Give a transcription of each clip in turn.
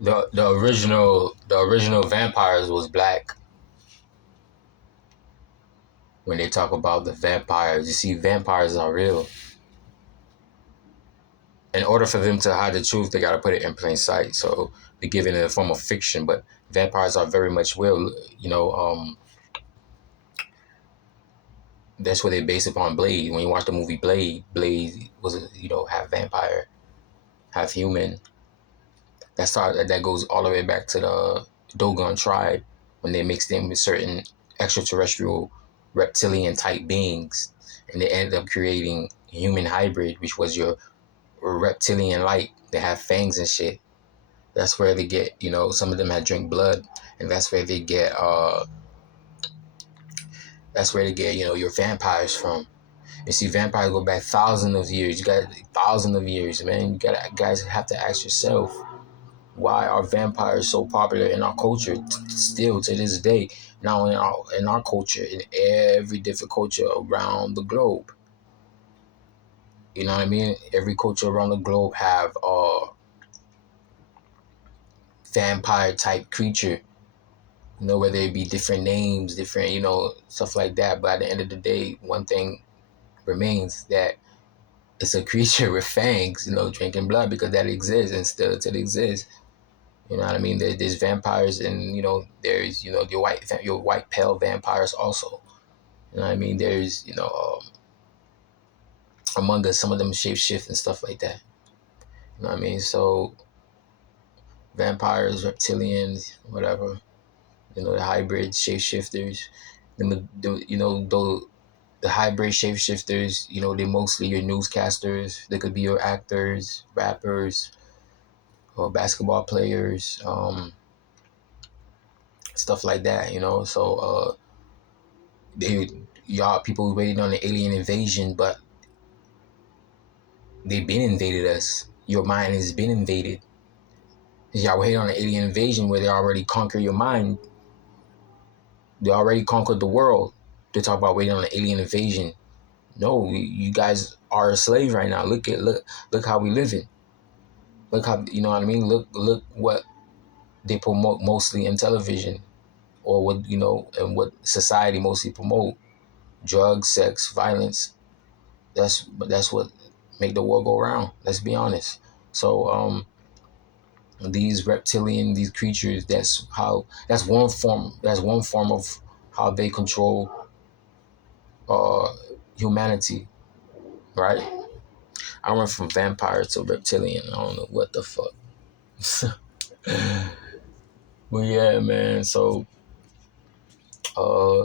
The original vampires was black. When they talk about the vampires, you see, vampires are real. In order for them to hide the truth, they got to put it in plain sight. So they give it in the form of fiction, but vampires are very much real. That's what they base upon Blade. When you watch the movie Blade, Blade was half vampire, half human. That goes all the way back to the Dogon tribe when they mixed in with certain extraterrestrial reptilian type beings, and they ended up creating human hybrid, which was your reptilian light. They have fangs and shit. That's where they get, some of them had drink blood, and that's where they get, your vampires from. You see, vampires go back thousands of years. You got thousands of years, man. Guys have to ask yourself, why are vampires so popular in our culture still to this day? Not only in our culture, in every different culture around the globe. You know what I mean? Every culture around the globe have a vampire type creature. Whether it be different names, different, stuff like that. But at the end of the day, one thing remains, that it's a creature with fangs, drinking blood, because that exists and still to exist. You know what I mean? There's vampires, and there's your white pale vampires also. You know what I mean? There's Among Us, some of them shapeshift and stuff like that. You know what I mean? So vampires, reptilians, whatever. The hybrid shapeshifters. The hybrid shapeshifters. They're mostly your newscasters. They could be your actors, rappers, or basketball players. Stuff like that. So they y'all people waiting on the alien invasion, but they've been invaded us. Your mind has been invaded. Y'all wait on the alien invasion where they already conquer your mind. They already conquered the world. They talk about waiting on the alien invasion. No, you guys are a slave right now. Look how we living. Look how, you know what I mean. Look what they promote mostly in television, or what and what society mostly promote: drugs, sex, violence. That's what make the world go round. Let's be honest. So these creatures, that's one form of how they control uh humanity, right? I went from vampire to reptilian. I don't know what the fuck. But yeah, man. So uh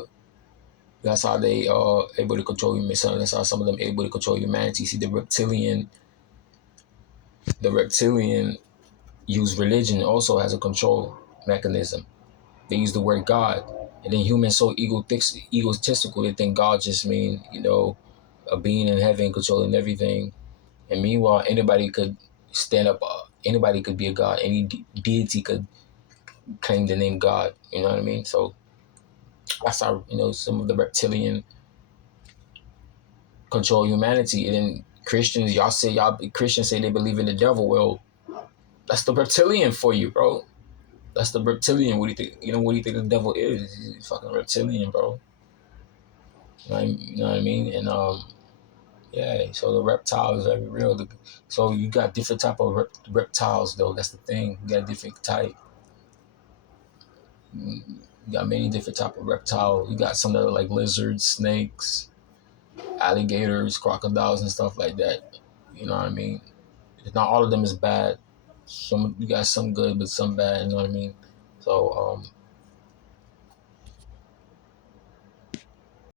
that's how they able to control humanity. So that's how some of them able to control humanity. See, the reptilian use religion also as a control mechanism. They use the word God, and then humans so egotistical, they think God just mean a being in heaven controlling everything. And meanwhile, anybody could stand up. Anybody could be a god. Any deity could claim the name God. You know what I mean? So that's how some of the reptilian control humanity. And then Christians say they believe in the devil. Well, that's the reptilian for you, bro. That's the reptilian. What do you think? What do you think the devil is? He's a fucking reptilian, bro. You know what I mean? And yeah. So the reptile is very real. So you got different type of reptiles, though. That's the thing. You got different type. You got many different type of reptiles. You got some that are like lizards, snakes, alligators, crocodiles, and stuff like that. You know what I mean? Not all of them is bad. You got some good, but some bad. You know what I mean? So